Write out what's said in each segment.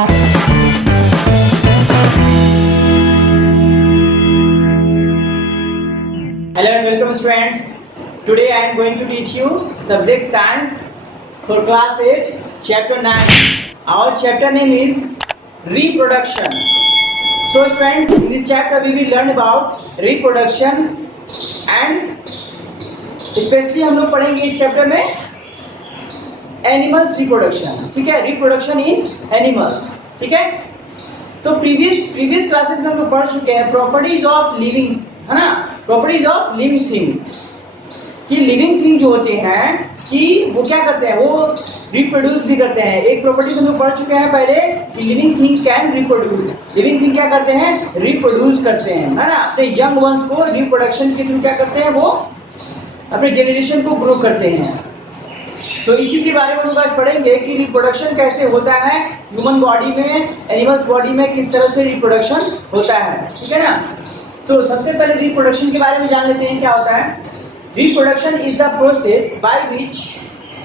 Hello and welcome students. Today I am going to teach you subject science for class 8 chapter 9. Our chapter name is reproduction. So students, in this chapter we will learn about reproduction and especially हम लोग पढ़ेंगे इस chapter में animals reproduction. ठीक है, reproduction in animals. ठीक है, तो प्रीवियस क्लासेस में हम लोग पढ़ चुके हैं प्रॉपर्टीज ऑफ लिविंग, है ना, प्रॉपर्टीज ऑफ लिविंग थिंग. कि लिविंग थिंग जो होते हैं कि वो क्या करते हैं, वो रिप्रोड्यूस भी करते हैं. एक प्रॉपर्टीज हम लोग पढ़ चुके हैं पहले कि living thing can reproduce. Living thing क्या करते हैं, रिप्रोड्यूस करते हैं, है ना, अपने यंग वंस को रिप्रोडक्शन के थ्रू क्या करते हैं, वो अपने जेनरेशन को ग्रो करते हैं. तो इसी के बारे में हम लोग आज पढ़ेंगे कि रिप्रोडक्शन कैसे होता है ह्यूमन बॉडी में, एनिमल्स बॉडी में किस तरह से रिप्रोडक्शन होता है. ठीक है ना. तो सबसे पहले रिप्रोडक्शन के बारे में जान लेते हैं क्या होता है. Reproduction is the process by which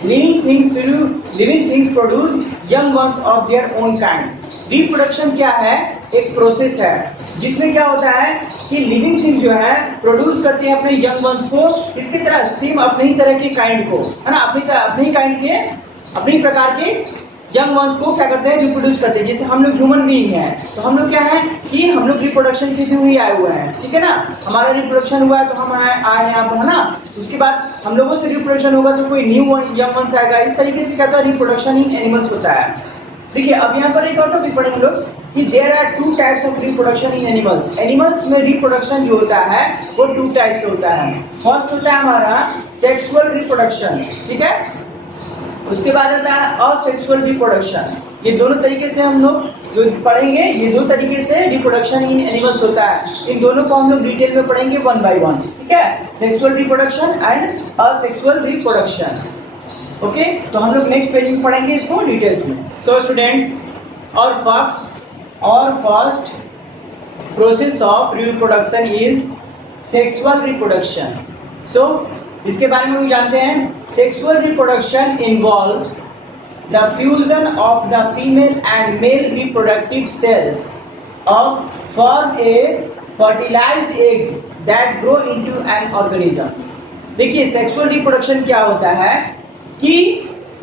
living things produce young ones of their own kind. Reproduction क्या है, एक प्रोसेस है जिसमें क्या होता है कि लिविंग थिंग्स जो है प्रोड्यूस करते हैं अपने यंग वंस को, इसकी तरह सेम अपने ही तरह के काइंड को, है ना, अपनी काइंड के, अपनी प्रकार के यंग वंस को क्या करते हैं, रिप्रोड्यूस करते हैं. जैसे हम लोग ह्यूमन बीइंग हैं, तो हम लोग क्या है कि हम लोग रिप्रोडक्शन के थ्रू ही आए हुए हैं. ठीक है ना, हमारा रिप्रोडक्शन हुआ है तो हम आए यहाँ पर, है ना. उसके बाद हम लोगों से रिप्रोडक्शन होगा तो कोई न्यू यंग वंस आएगा. इस तरीके से क्या होता है, रिप्रोडक्शन इन एनिमल्स होता है. देखिए अब यहाँ पर एक और टॉपिक पढ़ेंगे लोग कि there are two types of reproduction in animals. Animals में रिप्रोडक्शन जो होता है वो टू टाइप्स से होता है. फर्स्ट होता है हमारा सेक्सुअल रिप्रोडक्शन. ठीक है, उसके बाद आता है असेक्सुअल रिप्रोडक्शन. ये दोनों तरीके से हम लोग जो पढ़ेंगे, ये दो तरीके से रिप्रोडक्शन इन एनिमल्स होता है. इन दोनों को हम लोग डिटेल में पढ़ेंगे वन बाय वन. ठीक है, sexual reproduction and asexual reproduction. Okay, तो हम लोग नेक्स्ट पेज में पढ़ेंगे इसको डिटेल्स में. सो स्टूडेंट्स, और first process of reproduction is sexual reproduction. So इसके बारे में हम जानते हैं. Sexual reproduction involves the fusion of the female and male reproductive cells of form a fertilised egg that grow into an organisms. देखिए sexual reproduction क्या होता है कि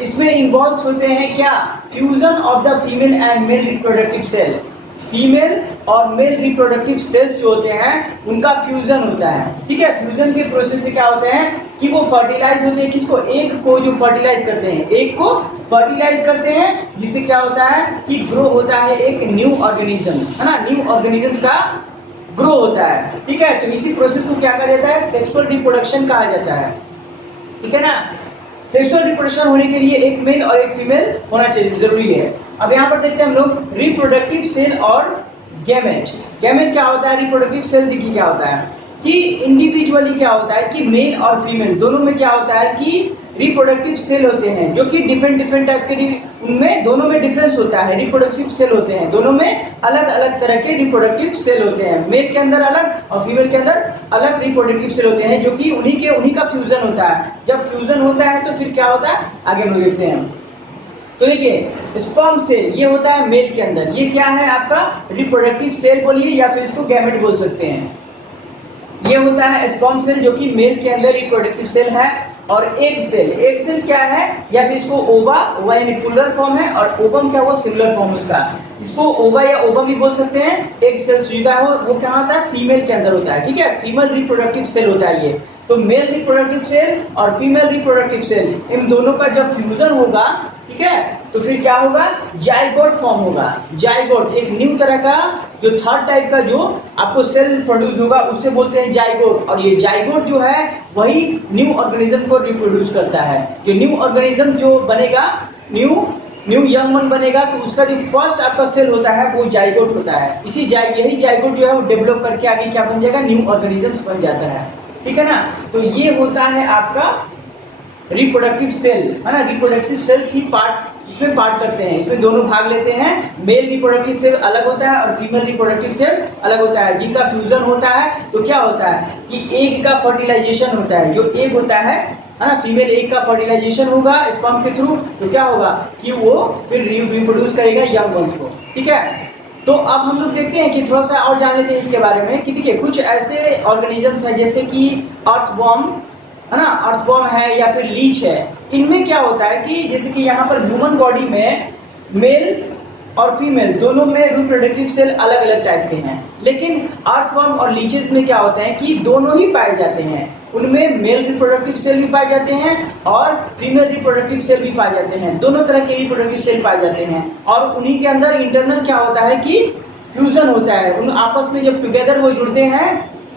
इसमें इन्वॉल्व होते हैं क्या, fusion of the female and male reproductive cell. Female और मेल रिप्रोडक्टिव सेल्स जो होते हैं उनका फ्यूजन होता है. ठीक है, फ्यूजन के प्रोसेस से क्या होते हैं कि वो फर्टिलाइज होते हैं. किसको, एग को जो फर्टिलाइज करते हैं, एग को फर्टिलाइज करते हैं, जिससे क्या होता है कि ग्रो होता है एक न्यू ऑर्गेनिजम्स, है ना, न्यू ऑर्गेनिजम्स का ग्रो होता है. ठीक है, तो इसी प्रोसेस को क्या कहा जाता है, सेक्सुअल रिप्रोडक्शन कहा जाता है. ठीक है ना. सेक्सुअल रिप्रोडक्शन होने के लिए एक मेल और एक फीमेल होना चाहिए, जरूरी है. अब यहाँ पर देखते हैं हम लोग रिप्रोडक्टिव सेल और गैमेट. गैमेट क्या होता है, रिप्रोडक्टिव सेल देखिए क्या होता है कि इंडिविजुअली क्या होता है कि मेल और फीमेल दोनों में क्या होता है कि रिप्रोडक्टिव सेल होते हैं जो कि डिफरेंट टाइप के, उनमें दोनों में डिफरेंस होता है. रिप्रोडक्टिव सेल होते हैं, दोनों में अलग अलग तरह के रिप्रोडक्टिव सेल होते हैं. मेल के अंदर अलग और फीमेल के अंदर अलग रिप्रोडक्टिव सेल होते हैं जो कि उन्हीं का फ्यूजन होता है. जब फ्यूजन होता है तो फिर क्या होता है, आगे हम देखते हैं. तो देखिए स्पर्म सेल ये होता है मेल के अंदर. ये क्या है आपका रिप्रोडक्टिव सेल बोलिए या फिर इसको गैमेट बोल सकते हैं. ये होता है स्पर्म सेल जो कि मेल के अंदर रिप्रोडक्टिव सेल है. और एग सेल क्या है, या फिर इसको ओवा यानी प्लूरल फॉर्म है, और ओवम क्या हुआ, सिंगुलर फॉर्म उसका. इसको ओवा या ओवम भी बोल सकते हैं. एग सेल जो है वो क्या होता है, फीमेल के अंदर होता है. ठीक है, फीमेल रिप्रोडक्टिव सेल होता है ये. तो मेल रिप्रोडक्टिव सेल और फीमेल रिप्रोडक्टिव सेल इन दोनों का जब फ्यूजन होगा, ठीक है, तो फिर क्या होगा, जाइगोट फॉर्म होगा. जाइगोट एक न्यू तरह का जो थर्ड टाइप का जो आपको सेल प्रोड्यूस होगा उसे बोलते हैं जाइगोट. और ये जाइगोट जो है वही न्यू ऑर्गेनिज्म को रिप्रोड्यूस करता है. जो न्यू ऑर्गेनिज्म जो बनेगा, न्यू यंग वन बनेगा, तो उसका जो फर्स्ट आपका सेल होता है वो जाइगोट होता है. यही जाइगोट जो है वो डेवलप करके आगे क्या बन जाएगा, न्यू ऑर्गेनिजम्स बन जाता है. ठीक है ना. तो ये होता है आपका रिप्रोडक्टिव सेल, है ना. रिप्रोडक्टिव सेल्स ही इसमें पार्ट करते हैं, इसमें दोनों भाग लेते हैं. मेल रिप्रोडक्टिव सेल अलग होता है और फीमेल रिप्रोडक्टिव सेल अलग होता है. जिनका फ्यूजन होता है तो क्या होता है कि एग का फर्टिलाइजेशन होता है. जो एग होता है है ना, फीमेल एग का फर्टिलाइजेशन होगा स्पर्म के थ्रू, तो क्या होगा कि वो फिर रिप्रोड्यूस करेगा यंग वंस को, ठीक है। तो अब हम लोग देखते हैं कि थोड़ा सा और जान लेते हैं इसके बारे में कि देखिए कुछ ऐसे ऑर्गेनिजम्स हैं जैसे कि अर्थवॉर्म, है ना, अर्थवॉर्म है या फिर लीच है। इनमें क्या होता है कि जैसे कि यहाँ पर ह्यूमन बॉडी में मेल और फीमेल दोनों में रिप्रोडक्टिव सेल अलग अलग टाइप के हैं, लेकिन अर्थवर्म और लीचेस में क्या होता है कि दोनों ही पाए जाते हैं। उनमें मेल रिप्रोडक्टिव सेल भी पाए जाते हैं और फीमेल रिप्रोडक्टिव सेल भी पाए जाते हैं, दोनों तरह के रिप्रोडक्टिव सेल पाए जाते हैं। और उन्हीं के अंदर इंटरनल क्या होता है कि फ्यूजन होता है, उन आपस में जब टुगेदर वो जुड़ते हैं,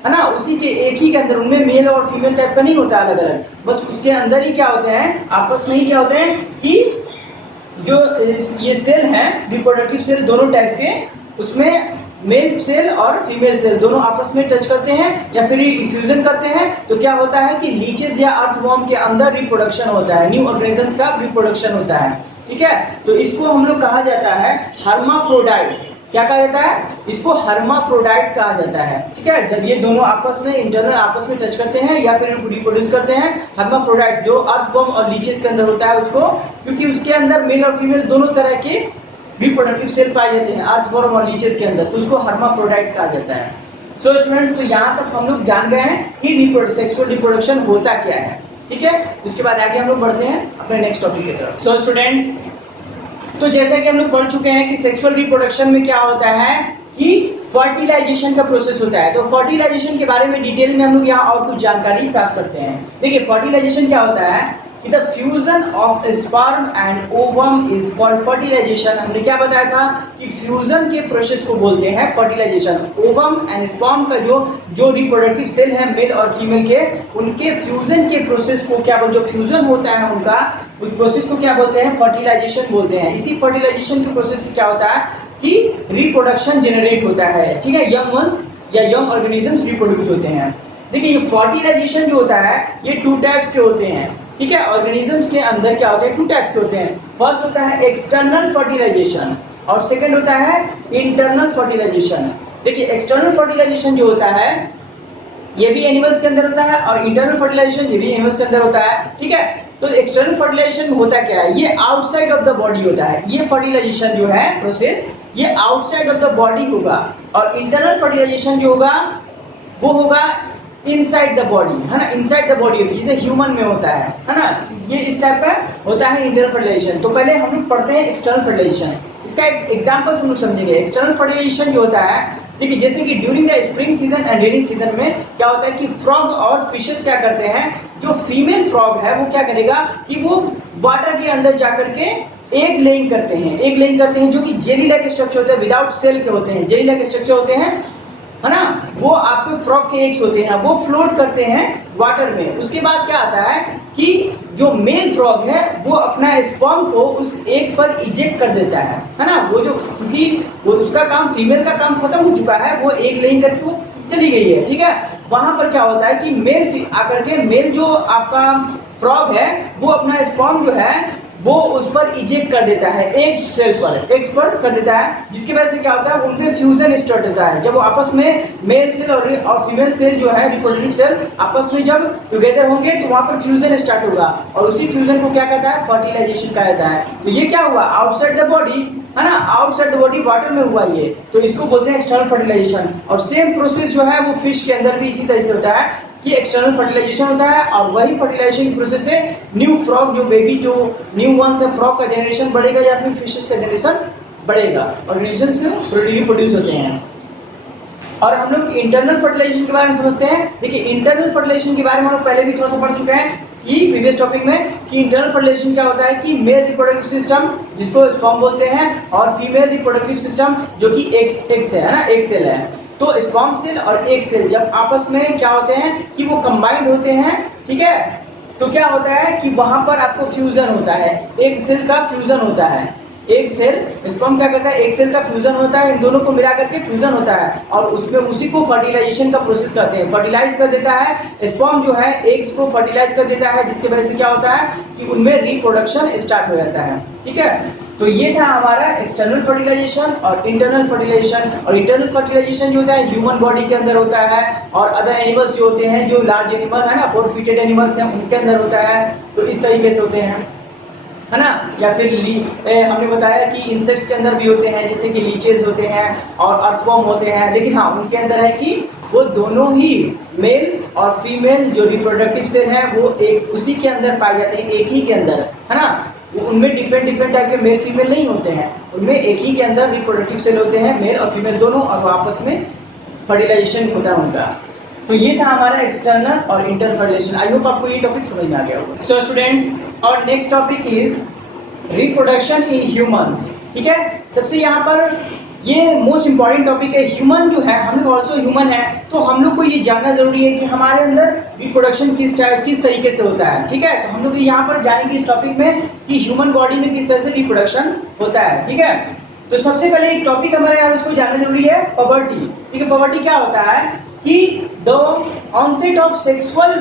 है ना, उसी के एक ही के अंदर, उनमें मेल और फीमेल टाइप का नहीं होता अलग अलग, बस उसके अंदर ही क्या होते हैं, आपस में ही क्या होते हैं कि जो ये सेल हैं रिप्रोडक्टिव सेल दोनों टाइप के, उसमें मेल सेल और फीमेल सेल दोनों आपस में टच करते हैं या फिर फ्यूजन करते हैं, तो क्या होता है कि लीचेस या अर्थवॉर्म के अंदर रिप्रोडक्शन होता है, न्यू ऑर्गेनिजम्स का रिप्रोडक्शन होता है, ठीक है। तो इसको हम लोग कहा जाता है हर्माफ्रोडाइट्स। क्या कहा जाता है, इसको हर्माफ्रोडाइट्स कहा जाता है, ठीक है। जब ये दोनों आपस में इंटरनल आपस में टच करते हैं या फिर रिप्रोड्यूस करते हैं, हर्माफ्रोडाइट्स जो अर्थवॉर्म और लीचेस के अंदर होता है उसको, क्योंकि उसके अंदर मेल और फीमेल दोनों तरह के रिप्रोडक्टिव सेल पाए जाते हैं अर्थवॉर्म और लीचेस के अंदर, तो उसको हर्माफ्रोडाइट्स कहा जाता है। सो स्टूडेंट्स, तो यहाँ तक हम लोग जान गए हैं कि सेक्सुअल रिप्रोडक्शन होता क्या है, ठीक है। उसके बाद आगे हम लोग बढ़ते हैं अपने नेक्स्ट टॉपिक की तरफ। सो स्टूडेंट्स, तो जैसा कि हम लोग पढ़ चुके हैं कि सेक्सुअल रिप्रोडक्शन में क्या होता है कि फर्टिलाइजेशन का प्रोसेस होता है। तो फर्टिलाइजेशन के बारे में डिटेल में हम लोग यहाँ और कुछ जानकारी प्राप्त करते हैं। देखिए फर्टिलाइजेशन क्या होता है कि the fusion of sperm and ovum is called fertilization. हमने क्या बताया था कि फ्यूजन के प्रोसेस को बोलते हैं फर्टिलाइजेशन। ओवम एंड स्पर्म का जो रिप्रोडक्टिव सेल है मेल और फीमेल के, उनके फ्यूजन के प्रोसेस को क्या बोलते हैं, जो फ्यूजन होता है उनका, उस प्रोसेस को क्या बोलते हैं, फर्टिलाइजेशन बोलते हैं। इसी फर्टिलाइजेशन के प्रोसेस से क्या होता है कि रिप्रोडक्शन जनरेट होता है, ठीक है, यंग वंस या यंग ऑर्गेनिजम्स रिप्रोड्यूस होते हैं। देखिए ये फर्टिलाइजेशन जो होता है ये टू टाइप्स के होते हैं, ठीक है। ऑर्गेनिजम्स के अंदर क्या होते हैं, टू टाइप्स के होते हैं। फर्स्ट होता है एक्सटर्नल फर्टिलाइजेशन और सेकंड होता है इंटरनल फर्टिलाइजेशन। देखिए एक्सटर्नल फर्टिलाइजेशन जो होता है ये भी एनिमल्स के अंदर होता है और इंटरनल फर्टिलाइजेशन ये भी एनिमल्स के अंदर होता है, ठीक है। तो एक्सटर्नल फर्टिलाइजेशन होता क्या है, ये आउटसाइड ऑफ द बॉडी होता है। ये फर्टिलाइजेशन जो है प्रोसेस ये आउटसाइड ऑफ द बॉडी होगा, और इंटरनल फर्टिलाइजेशन जो होगा वो होगा इनसाइड द बॉडी, है ना, इनसाइड द बॉडी होती है, जैसे ह्यूमन में होता है ना। ये इस टाइप का होता है इंटरनल फर्टिलाइजेशन। तो पहले हम लोग पढ़ते हैं एक्सटर्नल फर्टिलाइजेशन, इसका एक एग्जांपल हम लोग समझेंगे। एक्सटर्नल फर्टिलाइजेशन जो होता है, देखिए जैसे कि during the spring season and rainy season में क्या होता है कि फ्रॉग और फिशेस क्या करते हैं, जो फीमेल फ्रॉग है वो क्या करेगा कि वो वाटर के अंदर जाकर के एग लेइंग करते हैं, एग लेइंग करते हैं जो कि जेली लाइक स्ट्रक्चर होते हैं, विदाउट सेल के होते हैं, जेली लाइक स्ट्रक्चर होते हैं, है ना। वो आपके फ्रॉग के एग्स होते हैं, वो फ्लोट करते हैं वाटर में। उसके बाद क्या आता है कि जो मेल फ्रॉग है वो अपना स्पर्म को उस एग पर इजेक्ट कर देता है ना। वो जो, क्योंकि वो उसका काम, फीमेल का काम खत्म हो चुका है, वो एग लेइंग करके वो चली गई है, ठीक है। वहां पर क्या होता है कि मेल आकर के, मेल जो आपका फ्रॉग है वो अपना स्पर्म जो है वो उस पर इजेक्ट कर देता है, एक सेल पर, एग्स पर कर देता है, जिसकी वजह से क्या होता है उनमें फ्यूजन स्टार्ट होता है। जब वो आपस में मेल सेल और फीमेल सेल जो है रिप्रोडक्टिव सेल आपस में जब टुगेदर होंगे तो वहां पर फ्यूजन स्टार्ट होगा, और उसी फ्यूजन को क्या कहता है, फर्टिलाइजेशन कहा जाता है। तो ये क्या हुआ, आउटसाइड द बॉडी, है ना, आउटसाइड द बॉडी वाटर में हुआ ये, तो इसको बोलते हैं एक्सटर्नल फर्टिलाइजेशन। और सेम प्रोसेस जो है वो फिश के अंदर भी इसी तरह से होता है कि एक्सटर्नल फर्टिलाइजेशन होता है, और वही फर्टिलाइजेशन की प्रोसेस से न्यू फ्रॉग, जो बेबी, जो न्यू वंस है, फ्रॉग का जनरेशन बढ़ेगा या फिर फिशेस का जनरेशन बढ़ेगा, ऑर्गेनिजम से रिप्रोड्यूस होते हैं। और हम लोग इंटरनल फर्टिलाइजेशन के बारे में समझते हैं। देखिए इंटरनल फर्टिलाइजेशन के बारे में हम लोग पहले भी थोड़ा सा पढ़ चुके हैं कि प्रीवियस टॉपिक में, कि इंटरनल फर्टिलाइजेशन क्या होता है कि मेल रिप्रोडक्टिव सिस्टम जिसको स्पर्म बोलते हैं और फीमेल रिप्रोडक्टिव सिस्टम जो कि एग से है ना, एग सेल है। तो स्पर्म सेल और एग सेल जब आपस में क्या होते हैं कि वो कंबाइंड होते हैं, ठीक है, तो क्या होता है कि वहां पर आपको फ्यूजन होता है, एग सेल का फ्यूजन होता है। एक सेल स्पर्म क्या करता है, एक सेल का फ्यूजन होता है, इन दोनों को मिला करके फ्यूजन होता है, और उसमें उसी को फर्टिलाइजेशन का प्रोसेस कहते हैं। फर्टिलाइज कर देता है स्पर्म जो है एग्स को फर्टिलाइज कर देता है, जिसकी वजह से क्या होता है कि उनमें रिप्रोडक्शन स्टार्ट हो जाता है, ठीक है। तो ये था हमारा एक्सटर्नल फर्टिलाइजेशन और इंटरनल फर्टिलाइजेशन। और इंटरनल फर्टिलाइजेशन जो होता है ह्यूमन बॉडी के अंदर होता है, और अदर एनिमल्स जो होते हैं, जो लार्ज एनिमल है ना, 4 फीटेड एनिमल्स हैं, उनके अंदर होता है। तो इस तरीके से होते हैं, है ना। या फिर हमने बताया कि इंसेक्ट्स के अंदर भी होते हैं, जैसे कि लीचेस होते हैं और अर्थवॉर्म होते हैं। लेकिन हाँ, उनके अंदर है कि वो दोनों ही मेल और फीमेल जो रिप्रोडक्टिव सेल हैं वो एक उसी के अंदर पाए जाते हैं, एक ही के अंदर, है ना। उनमें डिफरेंट टाइप के मेल फीमेल नहीं होते हैं, उनमें एक ही के अंदर रिप्रोडक्टिव सेल होते हैं, मेल और फीमेल दोनों, और वो आपस में फर्टिलाइजेशन होता है उनका। तो ये था हमारा एक्सटर्नल और इंटरनल फर्टिलाइजेशन। आई होप आपको ये टॉपिक समझ में आ गया होगा। सो स्टूडेंट्स, और next topic is reproduction in humans. ठीक है, सबसे यहाँ पर ये मोस्ट इंपॉर्टेंट टॉपिक है। ह्यूमन जो है, हम लोग ऑल्सो ह्यूमन है, तो हम लोग को ये जानना जरूरी है कि हमारे अंदर रिप्रोडक्शन किस तरीके से होता है। ठीक है, तो हम लोग यहाँ पर जानेंगे इस टॉपिक में कि ह्यूमन बॉडी में किस तरह से रिप्रोडक्शन होता है। ठीक है, तो सबसे पहले एक टॉपिक हमारे यहाँ उसको जानना जरूरी है, पवर्टी। ठीक है, पवर्टी क्या होता है कि the onset of sexual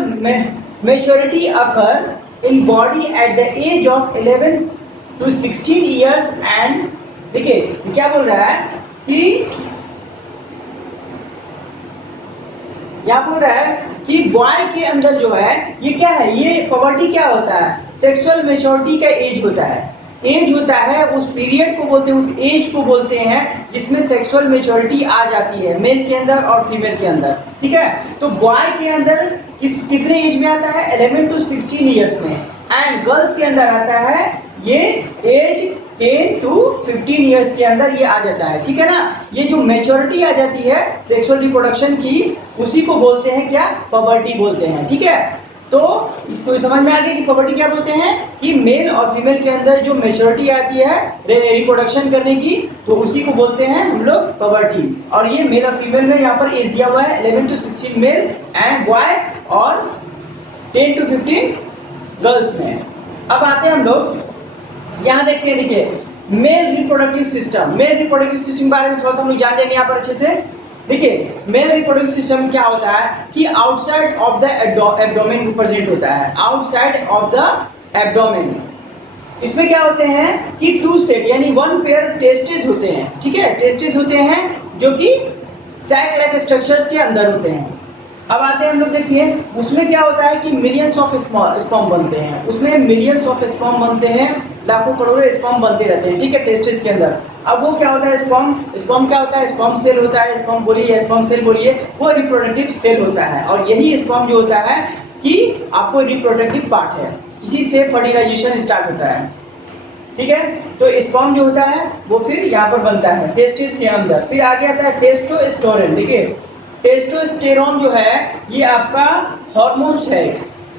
maturity occur in body at the age of 11 to 16 years and, देखिए क्या बोल रहा है कि यहाँ बोल रहा है कि बॉय के अंदर जो है ये क्या है, ये पवर्टी क्या होता है, सेक्सुअल मैच्योरिटी का एज होता है। एज होता है उस पीरियड को बोलते हैं, उस एज को बोलते हैं जिसमें सेक्सुअल मैच्योरिटी आ जाती है मेल के अंदर और फीमेल के अंदर। ठीक है, तो बॉय के अंदर कितने एज में आता है, 11 to 16 ईयर्स में, एंड गर्ल्स के अंदर आता है ये एज 10 to 15 ईयर्स के अंदर ये आ जाता है। ठीक है ना, ये जो मैच्योरिटी आ जाती है सेक्सुअल रिप्रोडक्शन की, उसी को बोलते हैं क्या, पवर्टी बोलते हैं। ठीक है, तो इसको समझ में आ गया कि पवर्टी क्या बोलते हैं, कि मेल और फीमेल के अंदर जो मैच्योरिटी आती है रिप्रोडक्शन करने की, तो उसी को बोलते हैं हम लोग पवर्टी। और ये मेल और फीमेल में यहाँ पर एज दिया हुआ है 11 to 16 मेल एंड बॉय, और 10 to 15 गर्ल्स में। अब आते हैं हम लोग यहाँ देखते हैं, देखिए male reproductive system. Male reproductive system के बारे में थोड़ा सा हम लोग जान जाएंगे यहाँ पर अच्छे से। देखिए मेल रिप्रोडक्टिव सिस्टम क्या होता है कि outside of the abdomen present होता है, आउटसाइड ऑफ द एब्डोमेन। इसमें क्या होते हैं कि 2 सेट यानी 1 पेयर टेस्टिस होते हैं। ठीक है, टेस्टिस होते हैं जो कि सैक लाइक स्ट्रक्चर्स के अंदर होते हैं। अब आते हैं हम लोग, देखिए उसमें क्या होता है कि मिलियंस ऑफ स्पर्म बनते हैं, उसमें मिलियंस ऑफ स्पर्म बनते हैं, लाखों करोड़ों स्पर्म बनते रहते हैं। ठीक है, टेस्टिस के अंदर। अब वो क्या होता है, स्पर्म क्या होता है, स्पर्म सेल होता है, स्पर्म बोलिए या स्पर्म सेल बोलिए, वो रिप्रोडक्टिव सेल होता है। और यही स्पर्म जो होता है कि आपको रिप्रोडक्टिव पार्ट है, इसी से फर्टिलाइजेशन स्टार्ट होता है। ठीक है, तो स्पर्म जो होता है वो फिर यहाँ पर बनता है टेस्टिस के अंदर। फिर आगे आता है टेस्टोस्टेरोन। देखिए टेस्टोस्टेरोन जो है ये आपका हार्मोन्स है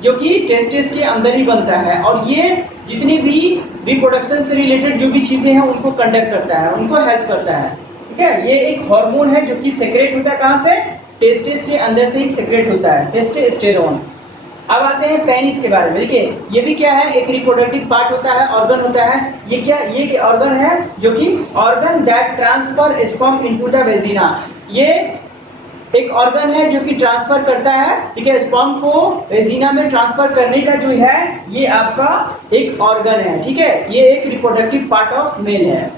जो कि टेस्टिस के अंदर ही बनता है, और ये जितनी भी रिप्रोडक्शन से रिलेटेड जो भी चीजें हैं उनको कंडक्ट करता है, उनको हेल्प करता है। ठीक है, ये एक हार्मोन है जो कि सेक्रेट होता है, कहाँ से, टेस्टिस के अंदर से ही सेक्रेट होता है, टेस्टोस्टेरोन। अब आते हैं पेनिस के बारे में। देखिए ये भी क्या है, एक रिप्रोडक्टिव पार्ट होता है, ऑर्गन होता है। ये क्या, ये ऑर्गन है जो कि organ that transfer sperm into the vagina. ये एक ऑर्गन है जो कि ट्रांसफर करता है, ठीक है, स्पर्म को वेजिना में ट्रांसफर करने का जो है ये आपका एक ऑर्गन है। ठीक है, ये एक रिप्रोडक्टिव पार्ट ऑफ मेल है।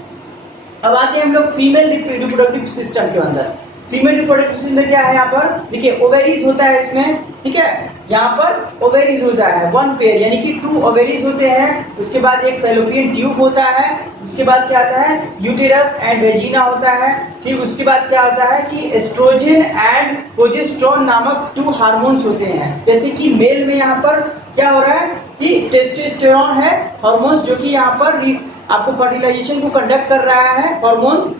अब आते हैं हम लोग फीमेल रिप्रोडक्टिव सिस्टम के अंदर। फीमेल रिप्रोडक्टिव सिस्टम क्या है, यहाँ पर देखिए ओवेरीज होता है इसमें। ठीक है, यहाँ पर ओवेरीज होता है 1 पेयर यानी कि 2 ओवेरीज होते हैं। उसके बाद एक फैलोपियन ट्यूब होता है। उसके बाद क्या आता है, यूटेरस एंड वेजिना होता है। फिर उसके बाद क्या होता है कि एस्ट्रोजन एंड प्रोजेस्टेरोन नामक 2 हार्मोन्स होते हैं। जैसे कि मेल में यहाँ पर क्या हो रहा है कि टेस्टोस्टेरोन है हार्मोन्स जो कि यहाँ पर आपको फर्टिलाइजेशन को कंडक्ट कर रहा है। हार्मोन्स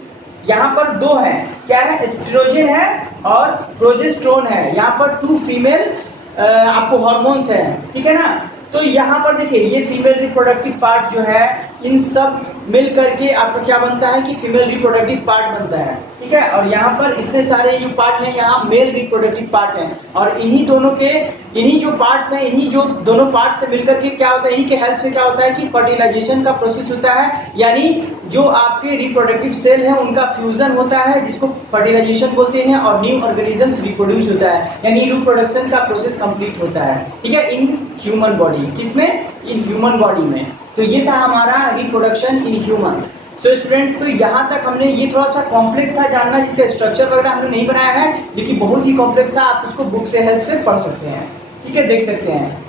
यहाँ पर 2 है, क्या है, एस्ट्रोजन है और प्रोजेस्टेरोन है। यहाँ पर 2 फीमेल आपको हार्मोन्स है। ठीक है ना, तो यहाँ पर देखिए ये फीमेल रिप्रोडक्टिव पार्ट जो है इन सब मिल करके आपका क्या बनता है कि फीमेल रिप्रोडक्टिव पार्ट बनता है। ठीक है, और यहाँ पर इतने सारे जो पार्ट हैं यहाँ मेल रिप्रोडक्टिव पार्ट हैं, और इन्हीं दोनों के, इन्हीं जो पार्ट्स हैं, इन्हीं जो दोनों पार्ट से मिलकर के क्या होता है, इन्हीं के हेल्प से क्या होता है कि फर्टिलाइजेशन का प्रोसेस होता है। यानी जो आपके रिप्रोडक्टिव सेल हैं उनका फ्यूजन होता है जिसको फर्टिलाइजेशन बोलते हैं, और न्यू ऑर्गेनिजम्स रिप्रोड्यूस होता है, यानी रिप्रोडक्शन का प्रोसेस कंप्लीट होता है। ठीक है, इन ह्यूमन बॉडी, किसमें, इन ह्यूमन बॉडी में। तो ये था हमारा रिप्रोडक्शन इन ह्यूमंस। तो स्टूडेंट, तो यहाँ तक हमने, ये थोड़ा सा कॉम्प्लेक्स था जानना, जिसका स्ट्रक्चर वगैरह हमने नहीं बनाया है, लेकिन बहुत ही कॉम्प्लेक्स था, आप उसको बुक से हेल्प से पढ़ सकते हैं, ठीक है, देख सकते हैं।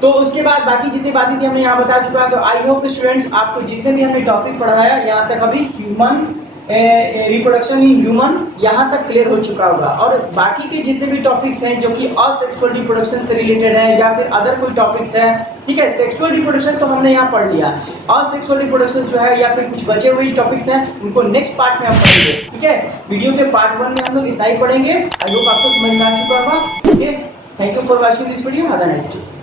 तो उसके बाद बाकी जितनी बातें थी हमने यहाँ बता चुका। तो आई होप स्टूडेंट्स आपको जितने भी हमने टॉपिक पढ़ाया यहाँ तक अभी ह्यूमन रिप्रोडक्शन इन ह्यूमन यहाँ तक क्लियर हो चुका होगा। और बाकी के जितने भी टॉपिक्स हैं जो कि असेक्सुअल रिप्रोडक्शन से रिलेटेड है या फिर अदर कोई टॉपिक्स है, ठीक है, सेक्सुअल रिप्रोडक्शन तो हमने यहाँ पढ़ लिया, असेक्सुअल रिप्रोडक्शन जो है या फिर कुछ बचे हुए टॉपिक्स हैं उनको नेक्स्ट पार्ट में हम पढ़ेंगे, ठीक है। वीडियो के पार्ट 1 में हम लोग इतना ही पढ़ेंगे। आई होप आपको समझ में आ चुका होगा, ठीक है। Thank you for watching this video, have a nice day.